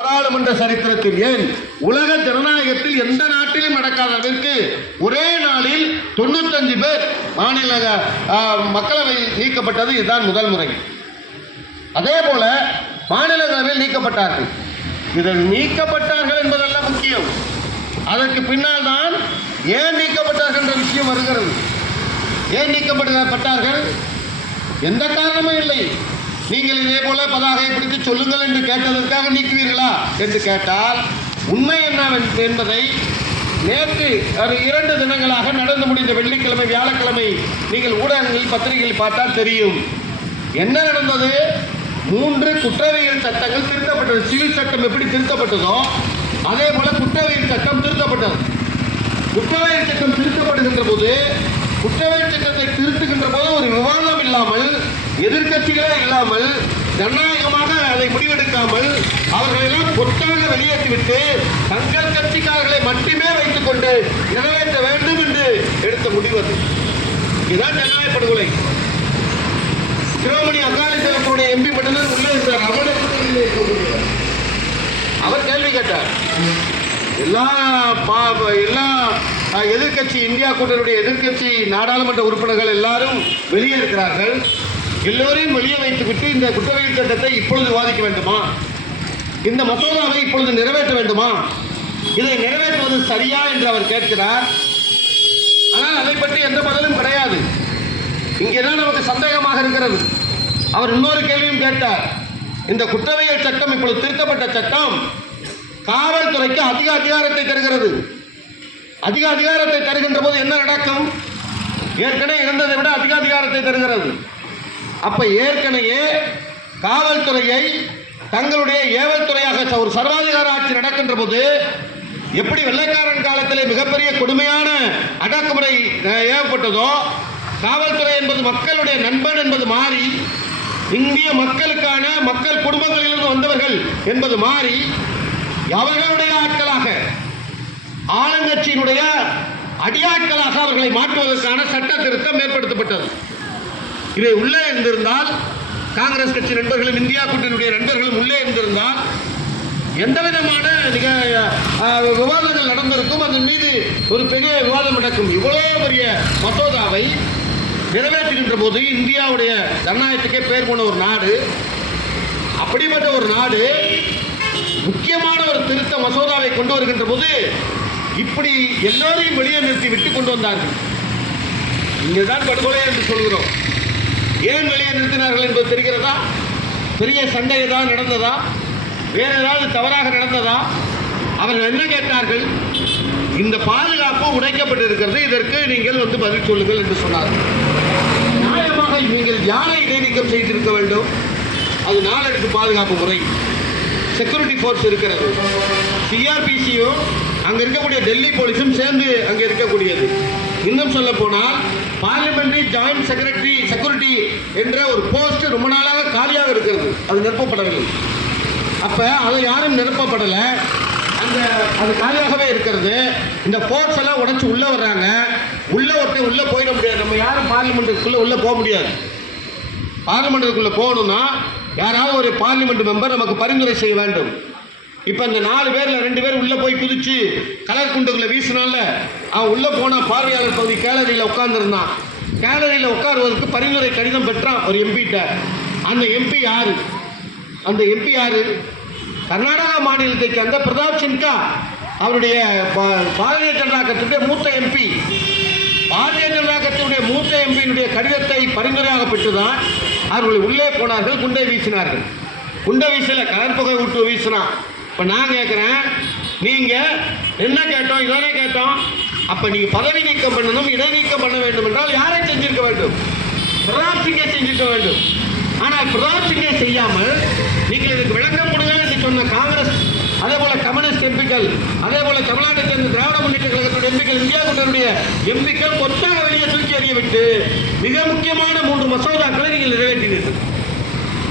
பாராளுமன்ற சரித்திரத்தில் ஏன் உலக ஜனநாயகத்தில் எந்த நாட்டிலும் நடக்காத அளவிற்கு ஒரே நாளில் தொண்ணூத்தஞ்சு பேர் மாநில மக்களவை நீக்கப்பட்டது இதுதான் முதல் முறை. அதே போல மாநிலங்களவையில் நீக்கப்பட்டார்கள். இதில் நீக்கப்பட்டார்கள் என்பதெல்லாம் முக்கியம். அதற்கு பின்னால் தான் ஏன் நீக்கப்பட்டார்கள் என்ற விஷயம் வருகிறது. ஏன் நீக்கப்பட்டார்கள்? எந்த காரணமும் இல்லை. நீங்கள் இதே போல பதாகை பிடித்து சொல்லுங்கள் என்று கேட்டதற்காக நீக்குவீர்களா என்று கேட்டால் உண்மை என்ன என்பதை நேற்று ஒரு இரண்டு தினங்களாக நடந்து முடிந்த வெள்ளிக்கிழமை வியாழக்கிழமை நீங்கள் ஊடகங்களில் பத்திரிகையில் பார்த்தால் தெரியும். என்ன நடந்தது? மூன்று குற்றவியல் சட்டங்கள் திருத்தப்பட்டது. சிவில் சட்டம் எப்படி திருத்தப்பட்டதோ அதே போல குற்றவியல் சட்டம் திருத்தப்பட்டது. குற்றவியல் சட்டம் திருத்தப்படுகின்ற போது குற்றவியல் சட்டத்தை திருத்துகின்ற போது ஒரு எதிர்கட்சிகளே இல்லாமல் எதிர்க்கட்சிகளே இல்லாமல் ஜனநாயகமாக அதை முடிவெடுக்காமல் அவர்களெல்லாம் கொத்தாக வெளியேற்றிவிட்டு தங்கள் கட்சிக்காரர்களை மட்டுமே வைத்துக் கொண்டு நிறைவேற்ற வேண்டும் என்று எடுத்த முடிவு அது. இதுதான் ஜனநாயக படுகொலை. சிரோமணி அகாலி தளத்துடைய எம்பி மட்டும்தான் உள்ளே இருந்தார். அவருடைய அவர் கேள்வி கேட்டார். எல்லா எல்லா எதிர்கட்சி எதிர்க்கட்சி இந்தியா கூட்டணியுடைய எதிர்க்கட்சி நாடாளுமன்ற உறுப்பினர்கள் எல்லாரும் வெளியே இருக்கிறார்கள். எல்லோரையும் வெளியே வைத்துவிட்டு இந்த குற்றவியல் சட்டத்தை இப்பொழுது விவாதிக்க வேண்டுமா? இந்த மசோதாவை இப்பொழுது நிறைவேற்ற வேண்டுமா? இதை நிறைவேற்றுவது சரியா என்று அவர் கேட்கிறார். ஆனால் அதை பற்றி எந்த பதிலும் கிடையாது. இங்கேதான் நமக்கு சந்தேகமாக இருக்கிறது. அவர் இன்னொரு கேள்வியும் கேட்டார். இந்த குற்றவியல் சட்டம் இப்பொழுது திருத்தப்பட்ட சட்டம் காவல்துறைக்கு அதிக அதிகாரத்தை தருகிறது. அதிக அதிகாரத்தை தருகின்ற போது என்ன நடக்கும் ஏற்கனவே இருந்ததை விட அதிக அதிகாரத்தை தருகிறது. அப்ப ஏற்கனவே காவல்துறையை தங்களுடைய ஏவல் துறையாக ச- ஒரு சர்வாதிகார ஆட்சி நடக்கின்ற போது எப்படி வெள்ளைக்காரன் காலத்திலே மிகப்பெரிய கொடுமையான அடக்குமுறை ஏவப்பட்டதோ காவல்துறை என்பது மக்களுடைய நண்பன் என்பது மாறி இந்திய மக்களுக்கான மக்கள் குடும்பங்களிலிருந்து வந்தவர்கள் என்பது மாறி அவர்களுடைய ஆட்களாக ஆளுங்கட்சியினுடைய அடியாட்களாக அவர்களை மாற்றுவதற்கான சட்ட திருத்தம் ஏற்படுத்தப்பட்டது. இவை உள்ளே இருந்திருந்தால் காங்கிரஸ் கட்சி நண்பர்களும் இந்தியா கூட்டணியுடைய நண்பர்களும் உள்ளே இருந்திருந்தால் எந்த விதமான விவாதங்கள் நடந்திருக்கும்? அதன் மீது ஒரு பெரிய விவாதம் நடக்கும். இவ்வளோ பெரிய மசோதாவை நிறைவேற்றுகின்ற போது இந்தியாவுடைய ஜனநாயகத்துக்கே பேர் போன ஒரு நாடு அப்படிப்பட்ட ஒரு நாடு முக்கியமான ஒரு திருத்த மசோதாவை கொண்டு வருகின்ற போது இப்படி எல்லோரையும் வெளியே நிறுத்தி விட்டு கொண்டு வந்தார்கள். இங்கேதான் படுகொலை என்று சொல்கிறோம். ஏன் வெளியே நிறுத்தினார்கள் என்பது தெரிகிறதா? பெரிய சண்டை ஏதாவது நடந்ததா? வேற ஏதாவது தவறாக நடந்ததா? அவர்கள் என்ன கேட்டார்கள்? இந்த பாதுகாப்பு உடைக்கப்பட்டிருக்கிறது இதற்கு நீங்கள் வந்து பதில் சொல்லுங்கள் என்று சொன்னார்கள் நியாயமாக நீங்கள் யாரை இடைநீக்கம் செய்திருக்க வேண்டும்? அது நாளடுக்கு பாதுகாப்பு முறை. செக்யூரிட்டி ஃபோர்ஸ் இருக்கிறது. சிஆர்பிசியும் அங்கே இருக்கக்கூடிய டெல்லி போலீஸும் சேர்ந்து அங்கே இருக்கக்கூடியது. இன்னும் சொல்ல போனால் பார்லிமெண்ட்ரி ஜாயிண்ட் செக்ரட்டரி என்ற ஒரு போஸ்ட் ரொம்ப நாளாக காலியாக இருக்கிறது. அது நிரப்பப்படவில்லை. அப்போ அதை யாரும் நிரப்பப்படலை. அந்த அது காலியாகவே இருக்கிறது. இந்த போர்ட்ஸ் எல்லாம் உடச்சி உள்ளே வர்றாங்க. உள்ளே ஒருத்தன் உள்ளே போயிட முடியாது. நம்ம யாரும் பார்லிமெண்ட்டுக்குள்ளே உள்ளே போக முடியாது. பார்லிமெண்ட்டுக்குள்ளே போகணும்னா யாராவது ஒரு பார்லிமெண்ட் மெம்பர் நமக்கு பரிந்துரை செய்ய வேண்டும். இப்போ இந்த நாலு பேரில் ரெண்டு பேர் உள்ளே போய் குதிச்சு கலர் குண்டுகளை வீசினால அவன் உள்ளே போனால் பார்வையாளர் பகுதி கேலரியில் உட்காந்துருந்தான் கேலரியில் உட்காருவதற்கு பரிந்துரை கடிதம் பெற்றான் ஒரு எம்பிட்ட அந்த எம்பி யாரு? அந்த எம்பி யாரு? கர்நாடகா மாநிலத்தை சேர்ந்த பிரதாப் சின்கா அவருடைய பா- பாரதிய ஜனதா கட்சியுடைய மூத்த எம்பி பாரதிய ஜனதா கட்சியுடைய மூத்த எம்பியினுடைய கடிதத்தை பரிந்துரையாக பெற்றுதான் அவர்கள் உள்ளே போனார்கள் குண்டை வீசினார்கள். குண்டை வீசல கலர்புகை விட்டு வீசினான். இப்போ நான் கேட்குறேன் நீங்கள் என்ன கேட்டோம் இதானே கேட்டோம். அப்போ நீங்கள் பதவி நீக்கம் பண்ணணும் இடைநீக்கம் பண்ண வேண்டும் என்றால் யாரை செஞ்சிருக்க வேண்டும்? பிரதாப் சிங்கை செஞ்சிருக்க வேண்டும். ஆனால் பிரதாப் சிங்கை செய்யாமல் நீங்கள் இதுக்கு விளக்கம் கொடுங்க என்று சொன்ன காங்கிரஸ் அதே போல கம்யூனிஸ்ட் எம்பிக்கள் அதே போல தமிழ்நாட்டை சேர்ந்த திராவிட முன்னேற்ற கழகத்துடைய எம்பிக்கள் இந்தியா கூட்டணியுடைய எம்பிக்கள் கொத்தாக வெளியே தூக்கி எறிய விட்டு மிக முக்கியமான மூன்று மசோதாக்களை நீங்கள் நிறைவேற்றினீர்கள்.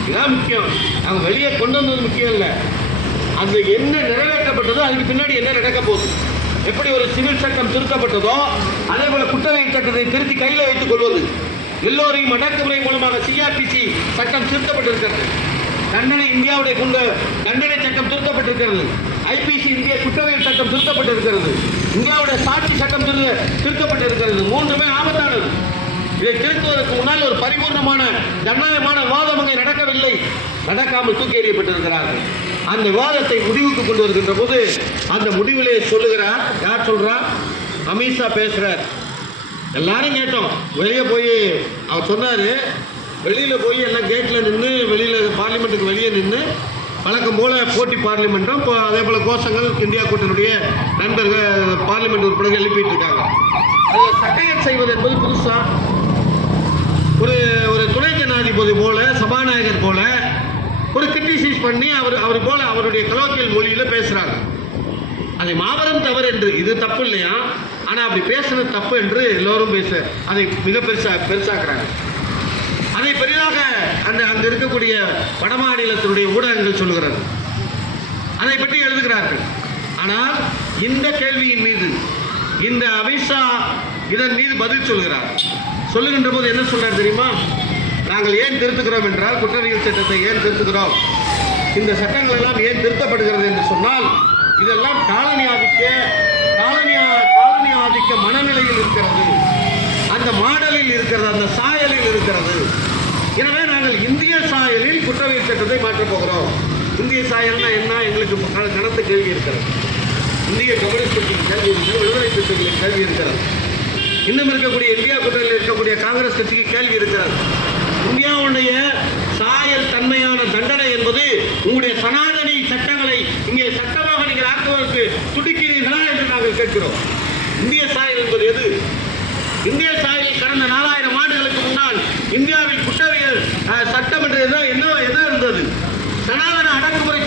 இதான் முக்கியம். அவங்க வெளியே கொண்டு வந்தது முக்கியம் இல்லை. அது என்ன நிறைவேற்றப்பட்டதோ அதுக்கு பின்னாடி என்ன நடக்க போகுது? எப்படி ஒரு சிவில் சட்டம் திருத்தப்பட்டதோ அதே போல குற்றவியல் சட்டத்தை திருத்தி கையில் வைத்துக் கொள்வது. எல்லோரையும் அடக்குமுறை மூலமாக சிஆர்பிசி சட்டம் திருத்தப்பட்டிருக்கிறது. தண்டனை இந்தியாவுடைய குண்டு தண்டனை சட்டம் திருத்தப்பட்டிருக்கிறது. ஐபிசி இந்திய குற்றவியல் சட்டம் திருத்தப்பட்டிருக்கிறது. இந்தியாவுடைய சாட்சி சட்டம் திருத்தப்பட்டிருக்கிறது. மூன்றுமே ஆபத்தானது. இதை திருத்துவதற்கு முன்னால் ஒரு பரிபூர்ணமான ஜனநாயகமான வாதம் அங்கே நடக்கவில்லை. நடக்காமல் தூக்கி எறியப்பட்டிருக்கிறார்கள். அந்த விவாதத்தை முடிவுக்கு கொண்டு வருகின்ற போது அந்த முடிவிலே சொல்லுகிறார் யார் சொல்றா? அமித்ஷா பேசுறார். எல்லாரும் கேட்டோம். வெளியே போய் அவர் சொன்னார் வெளியில் போய் எல்லாம் கேட்டில் நின்று வெளியில் பார்லிமெண்ட்டுக்கு வெளியே நின்று வழக்கம் போல போட்டி பார்லிமெண்ட்டும் இப்போ அதே போல் கோஷங்கள் இந்தியா கூட்டணியுடைய நண்பர்கள் பார்லிமெண்ட் உறுப்பினர்கள் எழுப்பிட்டு இருக்காங்க. அதை சட்டையர் செய்வது என்பது புதுசா ஒரு ஒரு துணை ஜனாதிபதி போல சபாநாயகர் போல ஒரு கிரிட்டிசைஸ் பண்ணி அவர் அவர் போல அவருடைய கலோக்கியல் மொழியில் பேசுகிறாங்க அதை மாபெரும் தவறு என்று இது தப்பு இல்லையா? ஆனால் அப்படி பேசுனது தப்பு என்று எல்லோரும் பேச அதை மிக பெருசா பெருசாக்குறாங்க. அதை பெரிதாக அந்த அங்கே இருக்கக்கூடிய வடமாநிலத்தினுடைய ஊடகங்கள் சொல்கிறது அதை பற்றி எழுதுகிறார்கள். ஆனால் இந்த கேள்வியின் மீது இந்த அமித்ஷா இதன் மீது பதில் சொல்கிறார். சொல்லுகின்ற போது என்ன சொல்றார் தெரியுமா? நாங்கள் ஏன் திருத்துகிறோம் என்றால் குற்றவியல் சட்டத்தை ஏன் திருத்துகிறோம்? இந்த சட்டங்கள் எல்லாம் ஏன் திருத்தப்படுகிறது என்று சொன்னால் இதெல்லாம் காலனி ஆதிக்க காலனி காலனி ஆதிக்க மனநிலையில் இருக்கிறது. அந்த மாடலில் இருக்கிறது அந்த சாயலில் இருக்கிறது. எனவே நாங்கள் இந்திய சாயலில் குற்றவியல் சட்டத்தை மாற்றப் போகிறோம். இந்திய சாயல்னா என்ன? எங்களுக்கு க- கேள்வி இருக்கிறது. இந்திய கம்யூனிஸ்ட் கட்சியின் கேள்வி இருக்கிறது விடுதலை சிறுத்தைகளின் கேள்வி இருக்கிறது. இன்னும் இருக்கக்கூடிய இந்தியா கூட்டணியில் இருக்கக்கூடிய காங்கிரஸ் கட்சிக்கு கேள்வி இருக்கிறது. இந்தியாவுடைய சாயல் தன்மையான தண்டனை என்பது உங்களுடைய சனாதனி சட்டங்களை இங்கே சட்டமாக நீங்கள் ஆக்குவதற்கு துடிக்கிறீர்களா என்று நாங்கள் கேட்கிறோம். இந்திய சாயல் என்பது எது? இந்திய சாயலில் கடந்த நாலாயிரம் ஆண்டுகளுக்கு முன்னால் இந்தியாவில் குற்றவியல் சட்டம் என்று எதோ என்ன இருந்தது? சனாதன அடக்குமுறை